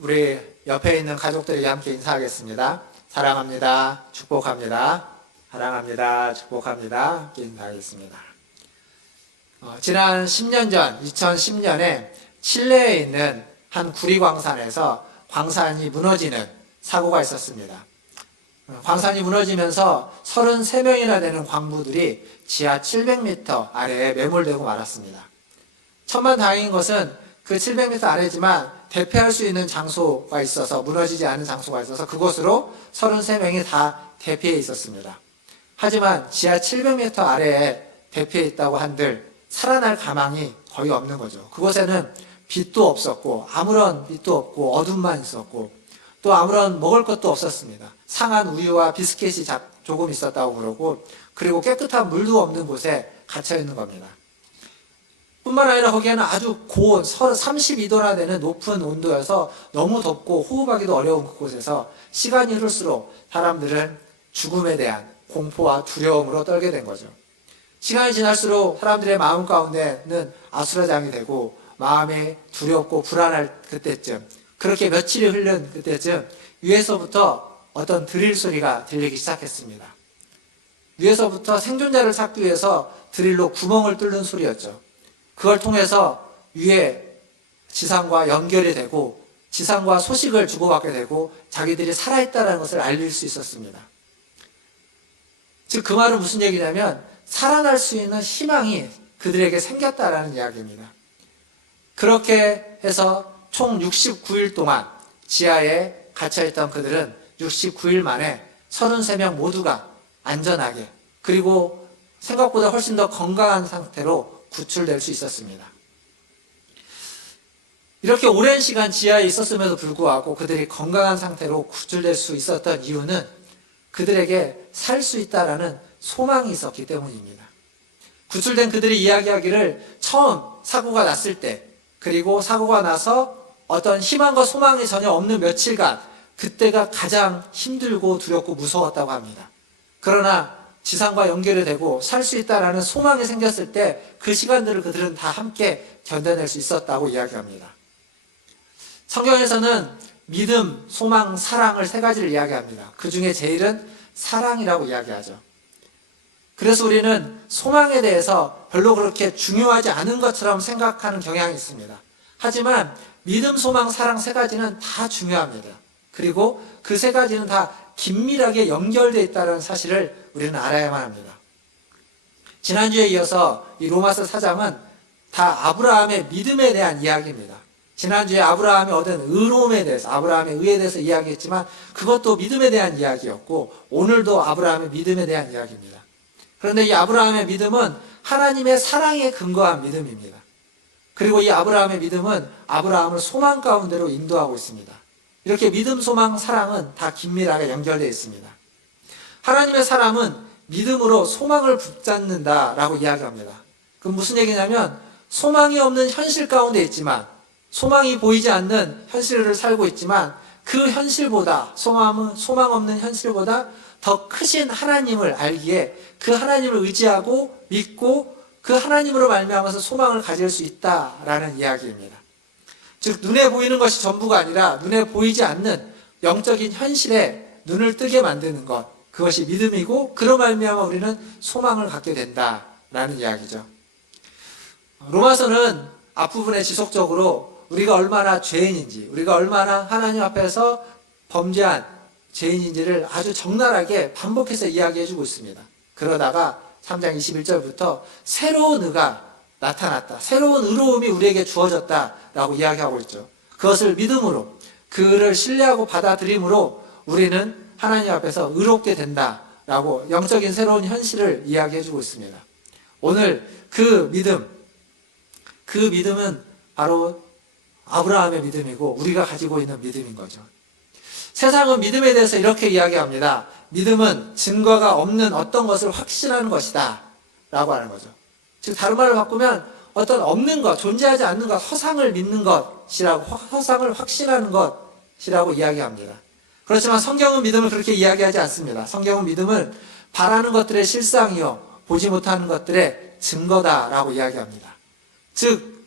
우리 옆에 있는 가족들에게 함께 인사하겠습니다. 사랑합니다. 축복합니다. 사랑합니다. 축복합니다. 함께 인사하겠습니다. 지난 10년 전 2010년에 칠레에 있는 한 구리광산에서 광산이 무너지는 사고가 있었습니다. 광산이 무너지면서 33명이나 되는 광부들이 지하 700m 아래에 매몰되고 말았습니다. 천만다행인 것은 그 700m 아래지만 대피할 수 있는 장소가 있어서, 무너지지 않은 장소가 있어서 그곳으로 33명이 다 대피해 있었습니다. 하지만 지하 700m 아래에 대피해 있다고 한들 살아날 가망이 거의 없는 거죠. 그곳에는 빛도 없었고 아무런 빛도 없고 어둠만 있었고 또 아무런 먹을 것도 없었습니다. 상한 우유와 비스켓이 조금 있었다고 그러고, 그리고 깨끗한 물도 없는 곳에 갇혀 있는 겁니다. 뿐만 아니라 거기에는 아주 고온 32도나 되는 높은 온도여서 너무 덥고 호흡하기도 어려운 그곳에서 시간이 흐를수록 사람들은 죽음에 대한 공포와 두려움으로 떨게 된 거죠. 시간이 지날수록 사람들의 마음 가운데는 아수라장이 되고 마음이 두렵고 불안할 그때쯤, 그렇게 며칠이 흐른 그때쯤 위에서부터 어떤 드릴 소리가 들리기 시작했습니다. 위에서부터 생존자를 찾기 위해서 드릴로 구멍을 뚫는 소리였죠. 그걸 통해서 위에 지상과 연결이 되고 지상과 소식을 주고받게 되고 자기들이 살아있다는 것을 알릴 수 있었습니다. 즉 그 말은 무슨 얘기냐면 살아날 수 있는 희망이 그들에게 생겼다라는 이야기입니다. 그렇게 해서 총 69일 동안 지하에 갇혀있던 그들은 69일 만에 33명 모두가 안전하게, 그리고 생각보다 훨씬 더 건강한 상태로 구출될 수 있었습니다. 이렇게 오랜 시간 지하에 있었음에도 불구하고 그들이 건강한 상태로 구출될 수 있었던 이유는 그들에게 살 수 있다라는 소망이 있었기 때문입니다. 구출된 그들이 이야기하기를 처음 사고가 났을 때, 그리고 사고가 나서 어떤 희망과 소망이 전혀 없는 며칠간, 그때가 가장 힘들고 두렵고 무서웠다고 합니다. 그러나 지상과 연결이 되고 살 수 있다라는 소망이 생겼을 때 그 시간들을 그들은 다 함께 견뎌낼 수 있었다고 이야기합니다. 성경에서는 믿음, 소망, 사랑을 세 가지를 이야기합니다. 그 중에 제일은 사랑이라고 이야기하죠. 그래서 우리는 소망에 대해서 별로 그렇게 중요하지 않은 것처럼 생각하는 경향이 있습니다. 하지만 믿음, 소망, 사랑 세 가지는 다 중요합니다. 그리고 그 세 가지는 다 긴밀하게 연결되어 있다는 사실을 우리는 알아야만 합니다. 지난주에 이어서 이 로마서 4장은 다 아브라함의 믿음에 대한 이야기입니다. 지난주에 아브라함이 얻은 의로움에 대해서, 아브라함의 의에 대해서 이야기했지만 그것도 믿음에 대한 이야기였고, 오늘도 아브라함의 믿음에 대한 이야기입니다. 그런데 이 아브라함의 믿음은 하나님의 사랑에 근거한 믿음입니다. 그리고 이 아브라함의 믿음은 아브라함을 소망 가운데로 인도하고 있습니다. 이렇게 믿음, 소망, 사랑은 다 긴밀하게 연결되어 있습니다. 하나님의 사람은 믿음으로 소망을 붙잡는다라고 이야기합니다. 그럼 무슨 얘기냐면 소망이 없는 현실 가운데 있지만, 소망이 보이지 않는 현실을 살고 있지만 그 현실보다, 소망 없는 현실보다 더 크신 하나님을 알기에 그 하나님을 의지하고 믿고 그 하나님으로 말미암아서 소망을 가질 수 있다라는 이야기입니다. 즉 눈에 보이는 것이 전부가 아니라 눈에 보이지 않는 영적인 현실에 눈을 뜨게 만드는 것, 그것이 믿음이고, 그로 말미암아 우리는 소망을 갖게 된다라는 이야기죠. 로마서는 앞부분에 지속적으로 우리가 얼마나 죄인인지, 우리가 얼마나 하나님 앞에서 범죄한 죄인인지를 아주 적나라하게 반복해서 이야기해주고 있습니다. 그러다가 3장 21절부터 새로운 의가 나타났다, 새로운 의로움이 우리에게 주어졌다라고 이야기하고 있죠. 그것을 믿음으로, 그를 신뢰하고 받아들임으로 우리는 하나님 앞에서 의롭게 된다라고 영적인 새로운 현실을 이야기해주고 있습니다. 오늘 그 믿음은 바로 아브라함의 믿음이고 우리가 가지고 있는 믿음인 거죠. 세상은 믿음에 대해서 이렇게 이야기합니다. 믿음은 증거가 없는 어떤 것을 확신하는 것이다 라고 하는 거죠. 즉 다른 말로 바꾸면 어떤 없는 것, 존재하지 않는 것, 허상을 믿는 것이라고, 허상을 확신하는 것이라고 이야기합니다. 그렇지만 성경은 믿음을 그렇게 이야기하지 않습니다. 성경은 믿음을 바라는 것들의 실상이요 보지 못하는 것들의 증거다라고 이야기합니다. 즉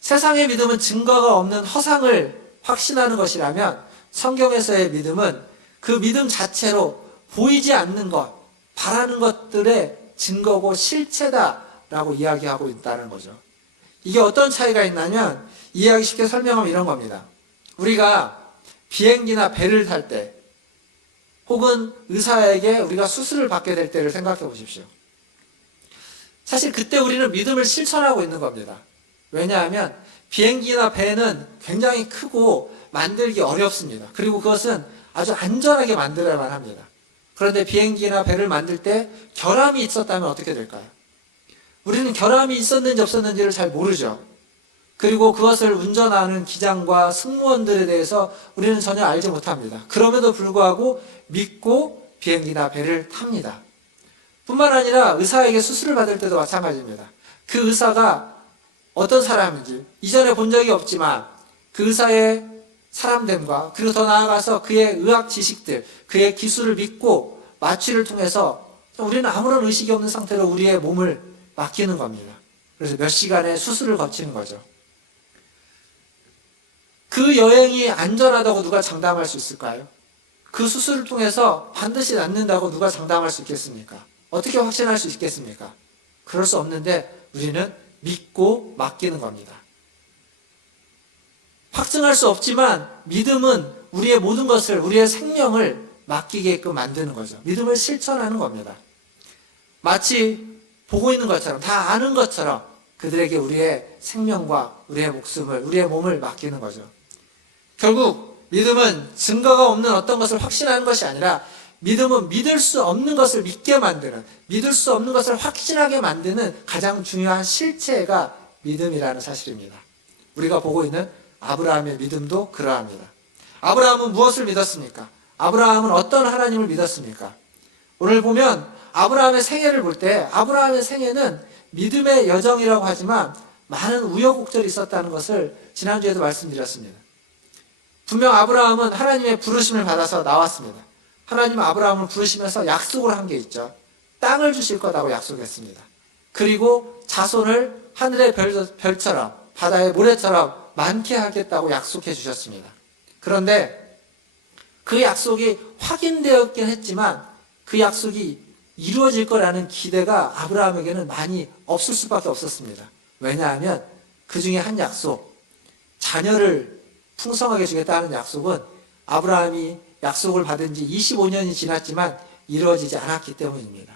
세상의 믿음은 증거가 없는 허상을 확신하는 것이라면 성경에서의 믿음은 그 믿음 자체로 보이지 않는 것, 바라는 것들의 증거고 실체다라고 이야기하고 있다는 거죠. 이게 어떤 차이가 있냐면 이해하기 쉽게 설명하면 이런 겁니다. 우리가 비행기나 배를 탈 때 혹은 의사에게 우리가 수술을 받게 될 때를 생각해 보십시오. 사실 그때 우리는 믿음을 실천하고 있는 겁니다. 왜냐하면 비행기나 배는 굉장히 크고 만들기 어렵습니다. 그리고 그것은 아주 안전하게 만들어야만 합니다. 그런데 비행기나 배를 만들 때 결함이 있었다면 어떻게 될까요? 우리는 결함이 있었는지 없었는지를 잘 모르죠. 그리고 그것을 운전하는 기장과 승무원들에 대해서 우리는 전혀 알지 못합니다. 그럼에도 불구하고 믿고 비행기나 배를 탑니다. 뿐만 아니라 의사에게 수술을 받을 때도 마찬가지입니다. 그 의사가 어떤 사람인지 이전에 본 적이 없지만 그 의사의 사람됨과 그리고 더 나아가서 그의 의학 지식들, 그의 기술을 믿고 마취를 통해서 우리는 아무런 의식이 없는 상태로 우리의 몸을 맡기는 겁니다. 그래서 몇 시간의 수술을 거치는 거죠. 그 여행이 안전하다고 누가 장담할 수 있을까요? 그 수술을 통해서 반드시 낫는다고 누가 장담할 수 있겠습니까? 어떻게 확신할 수 있겠습니까? 그럴 수 없는데 우리는 믿고 맡기는 겁니다. 확증할 수 없지만 믿음은 우리의 모든 것을, 우리의 생명을 맡기게끔 만드는 거죠. 믿음을 실천하는 겁니다. 마치 보고 있는 것처럼, 다 아는 것처럼 그들에게 우리의 생명과 우리의 목숨을, 우리의 몸을 맡기는 거죠. 결국 믿음은 증거가 없는 어떤 것을 확신하는 것이 아니라 믿음은 믿을 수 없는 것을 믿게 만드는, 믿을 수 없는 것을 확신하게 만드는 가장 중요한 실체가 믿음이라는 사실입니다. 우리가 보고 있는 아브라함의 믿음도 그러합니다. 아브라함은 무엇을 믿었습니까? 아브라함은 어떤 하나님을 믿었습니까? 오늘 보면 아브라함의 생애를 볼 때 아브라함의 생애는 믿음의 여정이라고 하지만 많은 우여곡절이 있었다는 것을 지난주에도 말씀드렸습니다. 분명 아브라함은 하나님의 부르심을 받아서 나왔습니다. 하나님은 아브라함을 부르시면서 약속을 한 게 있죠. 땅을 주실 거라고 약속했습니다. 그리고 자손을 하늘의 별처럼 바다의 모래처럼 많게 하겠다고 약속해 주셨습니다. 그런데 그 약속이 확인되었긴 했지만 그 약속이 이루어질 거라는 기대가 아브라함에게는 많이 없을 수밖에 없었습니다. 왜냐하면 그 중에 한 약속, 자녀를 풍성하게 주겠다는 약속은 아브라함이 약속을 받은 지 25년이 지났지만 이루어지지 않았기 때문입니다.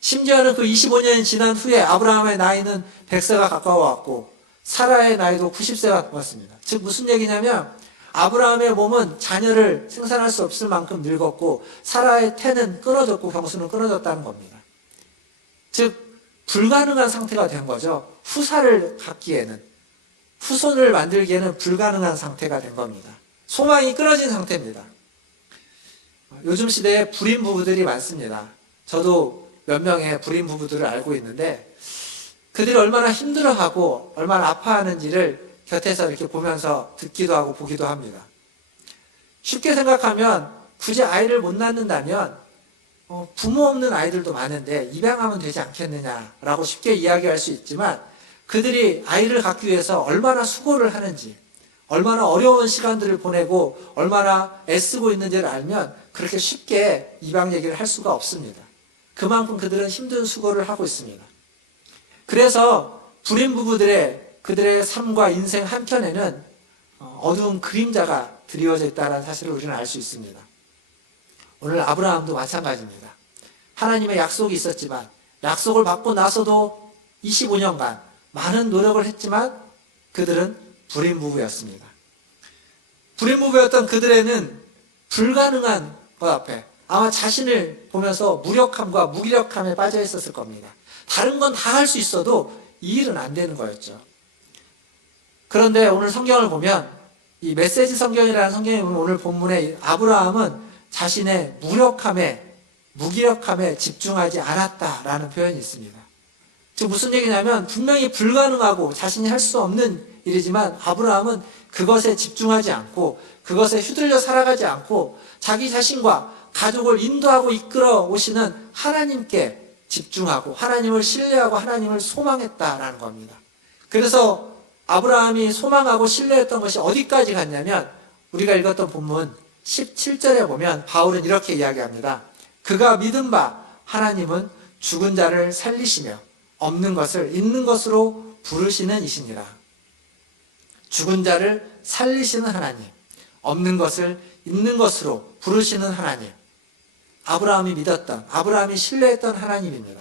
심지어는 그 25년이 지난 후에 아브라함의 나이는 100세가 가까워왔고 사라의 나이도 90세가 넘었습니다. 즉 무슨 얘기냐면 아브라함의 몸은 자녀를 생산할 수 없을 만큼 늙었고 사라의 태는 끊어졌고 경수는 끊어졌다는 겁니다. 즉 불가능한 상태가 된 거죠. 후사를 갖기에는, 후손을 만들기에는 불가능한 상태가 된 겁니다. 소망이 끊어진 상태입니다. 요즘 시대에 불임 부부들이 많습니다. 저도 몇 명의 불임 부부들을 알고 있는데 그들이 얼마나 힘들어하고 얼마나 아파하는지를 곁에서 이렇게 보면서 듣기도 하고 보기도 합니다. 쉽게 생각하면 굳이 아이를 못 낳는다면 부모 없는 아이들도 많은데 입양하면 되지 않겠느냐라고 쉽게 이야기할 수 있지만 그들이 아이를 갖기 위해서 얼마나 수고를 하는지, 얼마나 어려운 시간들을 보내고 얼마나 애쓰고 있는지를 알면 그렇게 쉽게 입양 얘기를 할 수가 없습니다. 그만큼 그들은 힘든 수고를 하고 있습니다. 그래서 불임 부부들의 그들의 삶과 인생 한켠에는 어두운 그림자가 드리워져 있다는 사실을 우리는 알 수 있습니다. 오늘 아브라함도 마찬가지입니다. 하나님의 약속이 있었지만 약속을 받고 나서도 25년간 많은 노력을 했지만 그들은 불임 부부였습니다. 불임 부부였던 그들에는 불가능한 것 앞에 아마 자신을 보면서 무력함과 무기력함에 빠져 있었을 겁니다. 다른 건 다 할 수 있어도 이 일은 안 되는 거였죠. 그런데 오늘 성경을 보면 이 메시지 성경이라는 성경에 보면 오늘 본문에 아브라함은 자신의 무기력함에 집중하지 않았다라는 표현이 있습니다. 즉 무슨 얘기냐면 분명히 불가능하고 자신이 할 수 없는 일이지만 아브라함은 그것에 집중하지 않고 그것에 휘둘려 살아가지 않고 자기 자신과 가족을 인도하고 이끌어 오시는 하나님께 집중하고 하나님을 신뢰하고 하나님을 소망했다라는 겁니다. 그래서 아브라함이 소망하고 신뢰했던 것이 어디까지 갔냐면 우리가 읽었던 본문 17절에 보면 바울은 이렇게 이야기합니다. 그가 믿은 바 하나님은 죽은 자를 살리시며 없는 것을 있는 것으로 부르시는 이시니라. 죽은 자를 살리시는 하나님, 없는 것을 있는 것으로 부르시는 하나님. 아브라함이 믿었던, 아브라함이 신뢰했던 하나님입니다.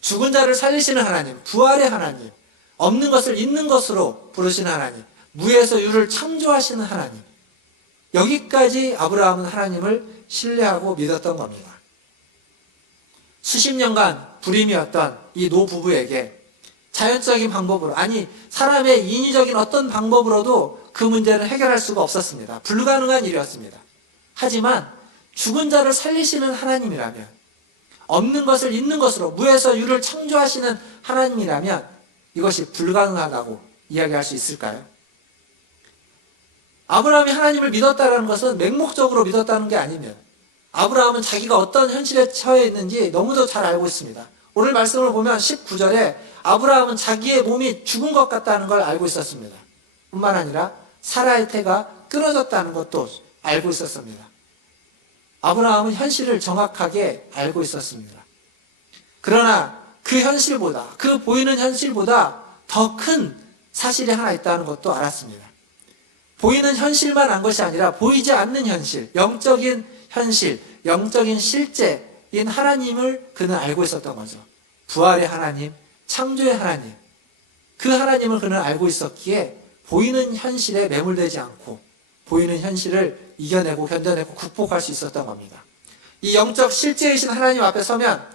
죽은 자를 살리시는 하나님, 부활의 하나님, 없는 것을 있는 것으로 부르시는 하나님, 무에서 유를 창조하시는 하나님. 여기까지 아브라함은 하나님을 신뢰하고 믿었던 겁니다. 수십 년간 불임이었던 이 노부부에게 자연적인 방법으로, 아니 사람의 인위적인 어떤 방법으로도 그 문제를 해결할 수가 없었습니다. 불가능한 일이었습니다. 하지만 죽은 자를 살리시는 하나님이라면, 없는 것을 있는 것으로 무에서 유를 창조하시는 하나님이라면 이것이 불가능하다고 이야기할 수 있을까요? 아브라함이 하나님을 믿었다는 것은 맹목적으로 믿었다는 게 아니면, 아브라함은 자기가 어떤 현실에 처해 있는지 너무도 잘 알고 있습니다. 오늘 말씀을 보면 19절에 아브라함은 자기의 몸이 죽은 것 같다는 걸 알고 있었습니다. 뿐만 아니라 사라의 태가 끊어졌다는 것도 알고 있었습니다. 아브라함은 현실을 정확하게 알고 있었습니다. 그러나 그 현실보다, 그 보이는 현실보다 더 큰 사실이 하나 있다는 것도 알았습니다. 보이는 현실만 안 것이 아니라 보이지 않는 현실, 영적인 현실, 영적인 실제인 하나님을 그는 알고 있었던 거죠. 부활의 하나님, 창조의 하나님, 그 하나님을 그는 알고 있었기에 보이는 현실에 매몰되지 않고 보이는 현실을 이겨내고 견뎌내고 극복할 수 있었던 겁니다. 이 영적 실제이신 하나님 앞에 서면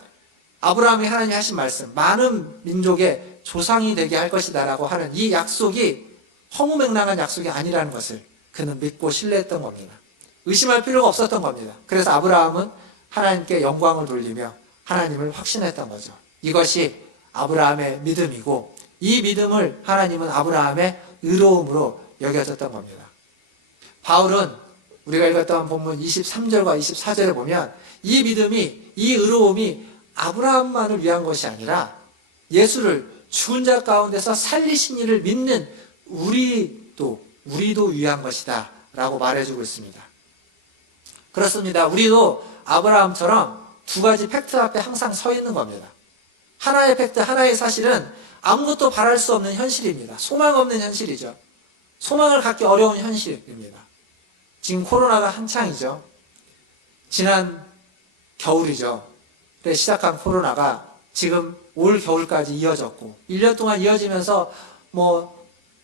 아브라함이 하나님이 하신 말씀, 많은 민족의 조상이 되게 할 것이다 라고 하는 이 약속이 허무맹랑한 약속이 아니라는 것을 그는 믿고 신뢰했던 겁니다. 의심할 필요가 없었던 겁니다. 그래서 아브라함은 하나님께 영광을 돌리며 하나님을 확신했던 거죠. 이것이 아브라함의 믿음이고, 이 믿음을 하나님은 아브라함의 의로움으로 여겨졌던 겁니다. 바울은 우리가 읽었던 본문 23절과 24절에 보면 이 믿음이, 이 의로움이 아브라함만을 위한 것이 아니라 예수를 죽은 자 가운데서 살리신 이를 믿는 우리도 위한 것이다 라고 말해주고 있습니다. 그렇습니다. 우리도 아브라함처럼 두 가지 팩트 앞에 항상 서 있는 겁니다. 하나의 팩트, 하나의 사실은 아무것도 바랄 수 없는 현실입니다. 소망 없는 현실이죠. 소망을 갖기 어려운 현실입니다. 지금 코로나가 한창이죠. 지난 겨울이죠. 그때 시작한 코로나가 지금 올 겨울까지 이어졌고 1년 동안 이어지면서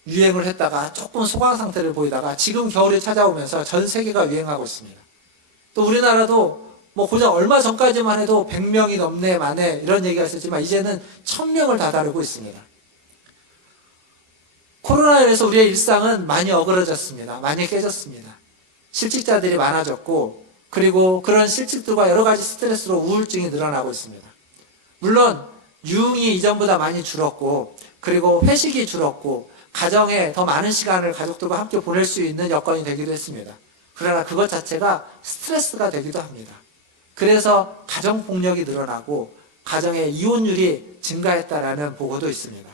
유행을 했다가 조금 소강 상태를 보이다가 지금 겨울이 찾아오면서 전 세계가 유행하고 있습니다. 또 우리나라도 고작 얼마 전까지만 해도 100명이 넘네 만에 이런 얘기가 있었지만 이제는 1000명을 다다르고 있습니다. 코로나로 인해서 우리의 일상은 많이 어그러졌습니다. 많이 깨졌습니다. 실직자들이 많아졌고, 그리고 그런 실직들과 여러 가지 스트레스로 우울증이 늘어나고 있습니다. 물론 유흥이 이전보다 많이 줄었고, 그리고 회식이 줄었고, 가정에 더 많은 시간을 가족들과 함께 보낼 수 있는 여건이 되기도 했습니다. 그러나 그것 자체가 스트레스가 되기도 합니다. 그래서 가정폭력이 늘어나고 가정의 이혼율이 증가했다라는 보고도 있습니다.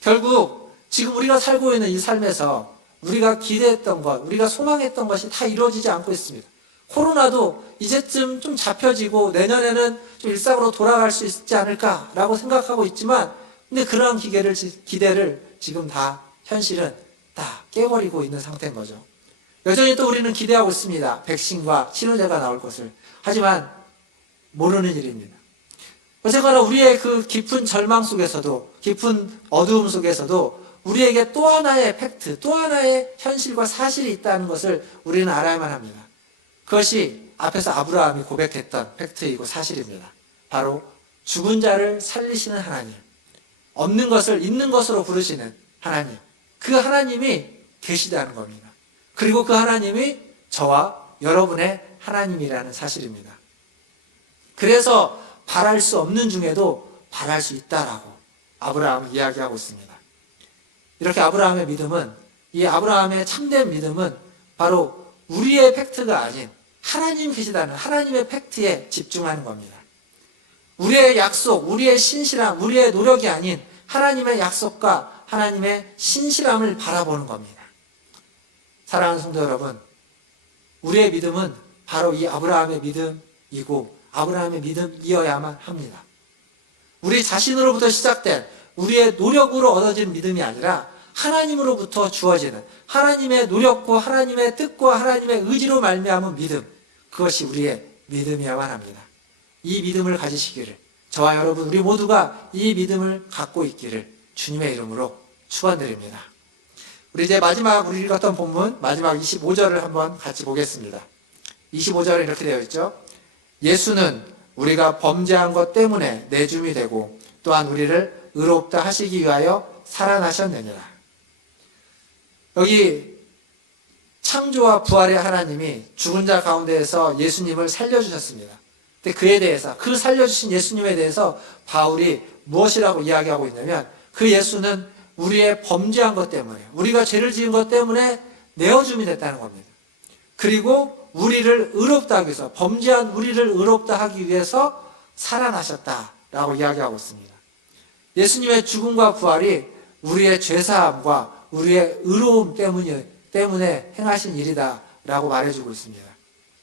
결국 지금 우리가 살고 있는 이 삶에서 우리가 기대했던 것, 우리가 소망했던 것이 다 이루어지지 않고 있습니다. 코로나도 이제쯤 좀 잡혀지고 내년에는 좀 일상으로 돌아갈 수 있지 않을까라고 생각하고 있지만, 근데 그러한 기대를 지금 다 현실은 다 깨버리고 있는 상태인 거죠. 여전히 또 우리는 기대하고 있습니다. 백신과 치료제가 나올 것을. 하지만 모르는 일입니다. 어쨌거나 우리의 그 깊은 절망 속에서도, 깊은 어두움 속에서도 우리에게 또 하나의 팩트, 또 하나의 현실과 사실이 있다는 것을 우리는 알아야만 합니다. 그것이 앞에서 아브라함이 고백했던 팩트이고 사실입니다. 바로 죽은 자를 살리시는 하나님, 없는 것을 있는 것으로 부르시는 하나님, 그 하나님이 계시다는 겁니다. 그리고 그 하나님이 저와 여러분의 하나님이라는 사실입니다. 그래서 바랄 수 없는 중에도 바랄 수 있다라고 아브라함은 이야기하고 있습니다. 이렇게 아브라함의 믿음은, 이 아브라함의 참된 믿음은 바로 우리의 팩트가 아닌 하나님 계시다는 하나님의 팩트에 집중하는 겁니다. 우리의 약속, 우리의 신실함, 우리의 노력이 아닌 하나님의 약속과 하나님의 신실함을 바라보는 겁니다. 사랑하는 성도 여러분, 우리의 믿음은 바로 이 아브라함의 믿음이고 아브라함의 믿음이어야만 합니다. 우리 자신으로부터 시작된 우리의 노력으로 얻어진 믿음이 아니라 하나님으로부터 주어지는 하나님의 노력과 하나님의 뜻과 하나님의 의지로 말미암은 믿음, 그것이 우리의 믿음이어야만 합니다. 이 믿음을 가지시기를, 저와 여러분 우리 모두가 이 믿음을 갖고 있기를 주님의 이름으로 축원드립니다. 우리 이제 마지막 우리 읽었던 본문 마지막 25절을 한번 같이 보겠습니다. 25절에 이렇게 되어 있죠. 예수는 우리가 범죄한 것 때문에 내줌이 되고 또한 우리를 의롭다 하시기 위하여 살아나셨느니라. 여기 창조와 부활의 하나님이 죽은 자 가운데에서 예수님을 살려주셨습니다. 근데 그에 대해서, 그 살려주신 예수님에 대해서 바울이 무엇이라고 이야기하고 있냐면, 그 예수는 우리의 범죄한 것 때문에, 우리가 죄를 지은 것 때문에 내어줌이 됐다는 겁니다. 그리고 우리를 의롭다 하기 위해서, 범죄한 우리를 의롭다 하기 위해서 살아나셨다라고 이야기하고 있습니다. 예수님의 죽음과 부활이 우리의 죄사함과 우리의 의로움 때문에 행하신 일이다라고 말해주고 있습니다.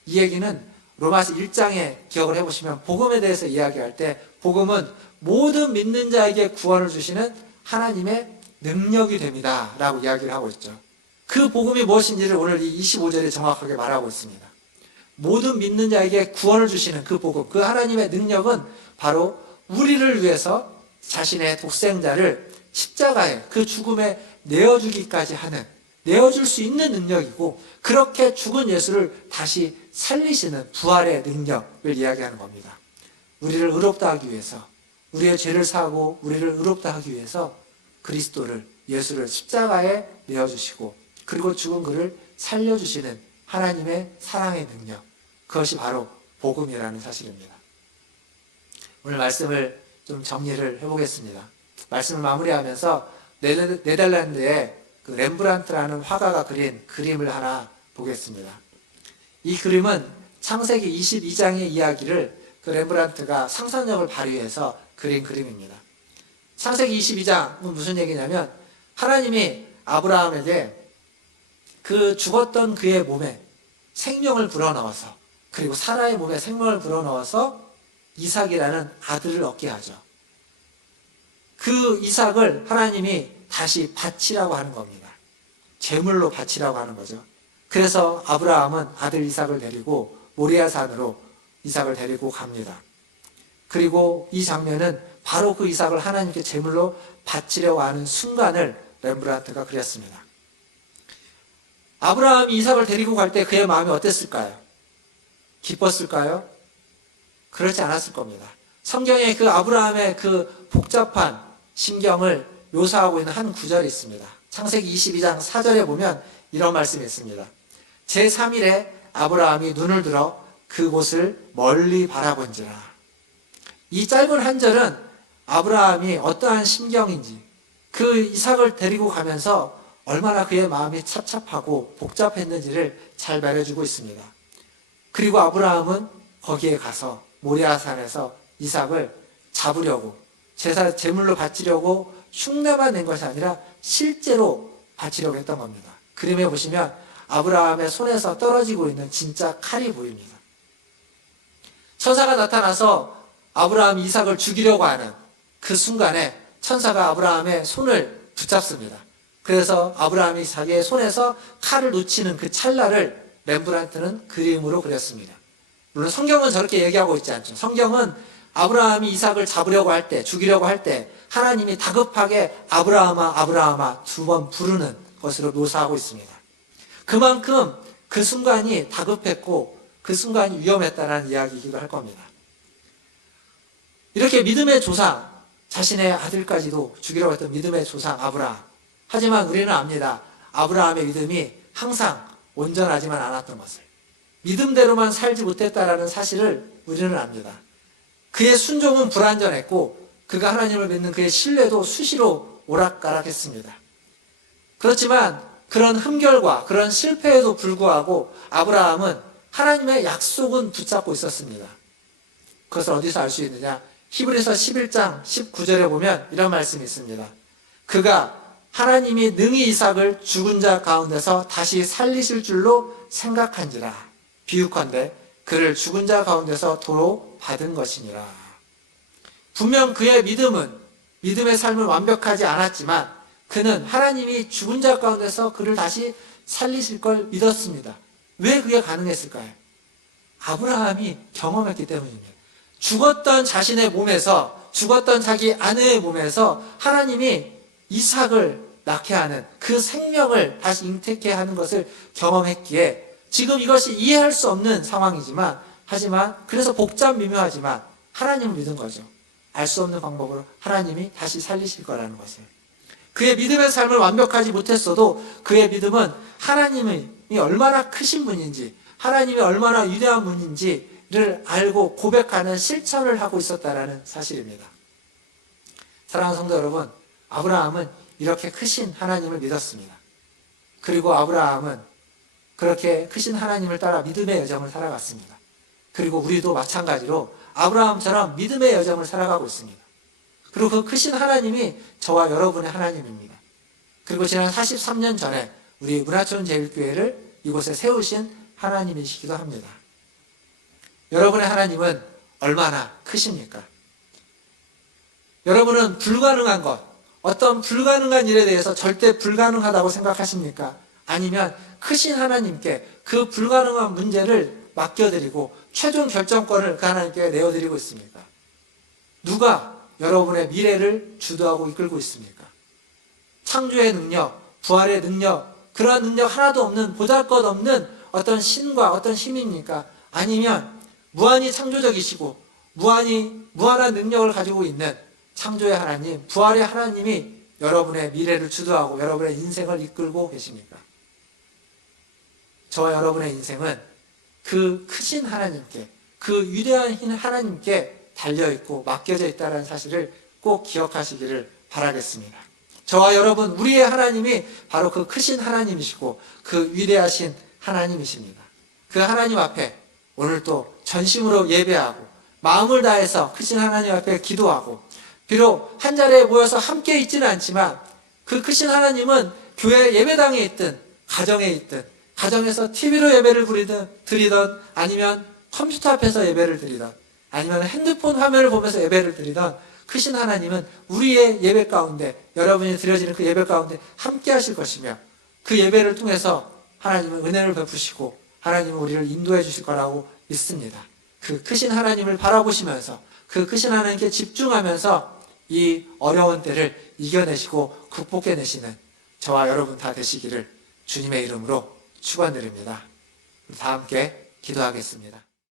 이 얘기는 로마서 1장에 기억을 해보시면 복음에 대해서 이야기할 때 복음은 모든 믿는 자에게 구원을 주시는 하나님의 능력이 됩니다 라고 이야기를 하고 있죠. 그 복음이 무엇인지를 오늘 이 25절에 정확하게 말하고 있습니다. 모든 믿는 자에게 구원을 주시는 그 복음, 그 하나님의 능력은 바로 우리를 위해서 자신의 독생자를 십자가에 그 죽음에 내어주기까지 하는, 내어줄 수 있는 능력이고, 그렇게 죽은 예수를 다시 살리시는 부활의 능력을 이야기하는 겁니다. 우리를 의롭다 하기 위해서, 우리의 죄를 사하고 우리를 의롭다 하기 위해서 그리스도를, 예수를 십자가에 내어주시고 그리고 죽은 그를 살려주시는 하나님의 사랑의 능력, 그것이 바로 복음이라는 사실입니다. 오늘 말씀을 좀 정리를 해보겠습니다. 말씀을 마무리하면서 네덜란드의 그 렘브란트라는 화가가 그린 그림을 하나 보겠습니다. 이 그림은 창세기 22장의 이야기를 그 렘브란트가 상상력을 발휘해서 그린 그림입니다. 창세기 22장은 무슨 얘기냐면, 하나님이 아브라함에게 그 죽었던 그의 몸에 생명을 불어넣어서, 그리고 사라의 몸에 생명을 불어넣어서 이삭이라는 아들을 얻게 하죠. 그 이삭을 하나님이 다시 바치라고 하는 겁니다. 제물로 바치라고 하는 거죠. 그래서 아브라함은 아들 이삭을 데리고 모리아산으로 이삭을 데리고 갑니다. 그리고 이 장면은 바로 그 이삭을 하나님께 제물로 바치려고 하는 순간을 렘브란트가 그렸습니다. 아브라함이 이삭을 데리고 갈 때 그의 마음이 어땠을까요? 기뻤을까요? 그렇지 않았을 겁니다. 성경에 그 아브라함의 그 복잡한 심경을 묘사하고 있는 한 구절이 있습니다. 창세기 22장 4절에 보면 이런 말씀이 있습니다. 제3일에 아브라함이 눈을 들어 그곳을 멀리 바라본지라. 이 짧은 한 절은 아브라함이 어떠한 심경인지, 그 이삭을 데리고 가면서 얼마나 그의 마음이 찹찹하고 복잡했는지를 잘 말해주고 있습니다. 그리고 아브라함은 거기에 가서 모리아산에서 이삭을 잡으려고, 제물로 바치려고 흉내만 낸 것이 아니라 실제로 바치려고 했던 겁니다. 그림에 보시면 아브라함의 손에서 떨어지고 있는 진짜 칼이 보입니다. 천사가 나타나서 아브라함이 이삭을 죽이려고 하는 그 순간에 천사가 아브라함의 손을 붙잡습니다. 그래서 아브라함이 자기의 손에서 칼을 놓치는 그 찰나를 렘브란트는 그림으로 그렸습니다. 물론 성경은 저렇게 얘기하고 있지 않죠. 성경은 아브라함이 이삭을 잡으려고 할 때, 죽이려고 할 때 하나님이 다급하게 아브라함아 아브라함아 2번 부르는 것으로 묘사하고 있습니다. 그만큼 그 순간이 다급했고 그 순간이 위험했다는 이야기이기도 할 겁니다. 이렇게 믿음의 조상, 자신의 아들까지도 죽이려고 했던 믿음의 조상 아브라함. 하지만 우리는 압니다. 아브라함의 믿음이 항상 온전하지만 않았던 것을. 믿음대로만 살지 못했다라는 사실을 우리는 압니다. 그의 순종은 불완전했고 그가 하나님을 믿는 그의 신뢰도 수시로 오락가락했습니다. 그렇지만 그런 흠결과 그런 실패에도 불구하고 아브라함은 하나님의 약속은 붙잡고 있었습니다. 그것을 어디서 알 수 있느냐? 히브리서 11장 19절에 보면 이런 말씀이 있습니다. 그가 하나님이 능히 이삭을 죽은 자 가운데서 다시 살리실 줄로 생각한지라. 비유컨대 그를 죽은 자 가운데서 도로 받은 것이니라. 분명 그의 믿음의 삶은 완벽하지 않았지만 그는 하나님이 죽은 자 가운데서 그를 다시 살리실 걸 믿었습니다. 왜 그게 가능했을까요? 아브라함이 경험했기 때문입니다. 죽었던 자신의 몸에서, 죽었던 자기 아내의 몸에서 하나님이 이삭을 낳게 하는 그 생명을 다시 잉태케 하는 것을 경험했기에 지금 이것이 이해할 수 없는 상황이지만, 하지만 그래서 복잡 미묘하지만 하나님을 믿은 거죠. 알 수 없는 방법으로 하나님이 다시 살리실 거라는 것을. 그의 믿음의 삶을 완벽하지 못했어도 그의 믿음은 하나님이 얼마나 크신 분인지, 하나님이 얼마나 위대한 분인지를 알고 고백하는 실천을 하고 있었다는 사실입니다. 사랑하는 성도 여러분, 아브라함은 이렇게 크신 하나님을 믿었습니다. 그리고 아브라함은 그렇게 크신 하나님을 따라 믿음의 여정을 살아갔습니다. 그리고 우리도 마찬가지로 아브라함처럼 믿음의 여정을 살아가고 있습니다. 그리고 그 크신 하나님이 저와 여러분의 하나님입니다. 그리고 지난 43년 전에 우리 문화촌 제일교회를 이곳에 세우신 하나님이시기도 합니다. 여러분의 하나님은 얼마나 크십니까? 여러분은 불가능한 것, 어떤 불가능한 일에 대해서 절대 불가능하다고 생각하십니까? 아니면 크신 하나님께 그 불가능한 문제를 맡겨드리고 최종 결정권을 그 하나님께 내어드리고 있습니까? 누가 여러분의 미래를 주도하고 이끌고 있습니까? 창조의 능력, 부활의 능력, 그러한 능력 하나도 없는, 보잘것없는 어떤 신과 어떤 힘입니까? 아니면 무한히 창조적이시고 무한한 능력을 가지고 있는 창조의 하나님, 부활의 하나님이 여러분의 미래를 주도하고 여러분의 인생을 이끌고 계십니까? 저와 여러분의 인생은 그 크신 하나님께, 그 위대한 하나님께 달려있고 맡겨져 있다는 사실을 꼭 기억하시기를 바라겠습니다. 저와 여러분, 우리의 하나님이 바로 그 크신 하나님이시고 그 위대하신 하나님이십니다. 그 하나님 앞에 오늘 또 전심으로 예배하고 마음을 다해서 크신 하나님 앞에 기도하고, 비록 한 자리에 모여서 함께 있지는 않지만 그 크신 하나님은 교회 예배당에 있든 가정에 있든, 가정에서 TV로 예배를 드리던 아니면 컴퓨터 앞에서 예배를 드리던 아니면 핸드폰 화면을 보면서 예배를 드리던 크신 하나님은 우리의 예배 가운데, 여러분이 드려지는 그 예배 가운데 함께 하실 것이며, 그 예배를 통해서 하나님은 은혜를 베푸시고 하나님은 우리를 인도해 주실 거라고 믿습니다. 그 크신 하나님을 바라보시면서 그 크신 하나님께 집중하면서 이 어려운 때를 이겨내시고 극복해내시는 저와 여러분 다 되시기를 주님의 이름으로 축원드립니다. 다 함께 기도하겠습니다.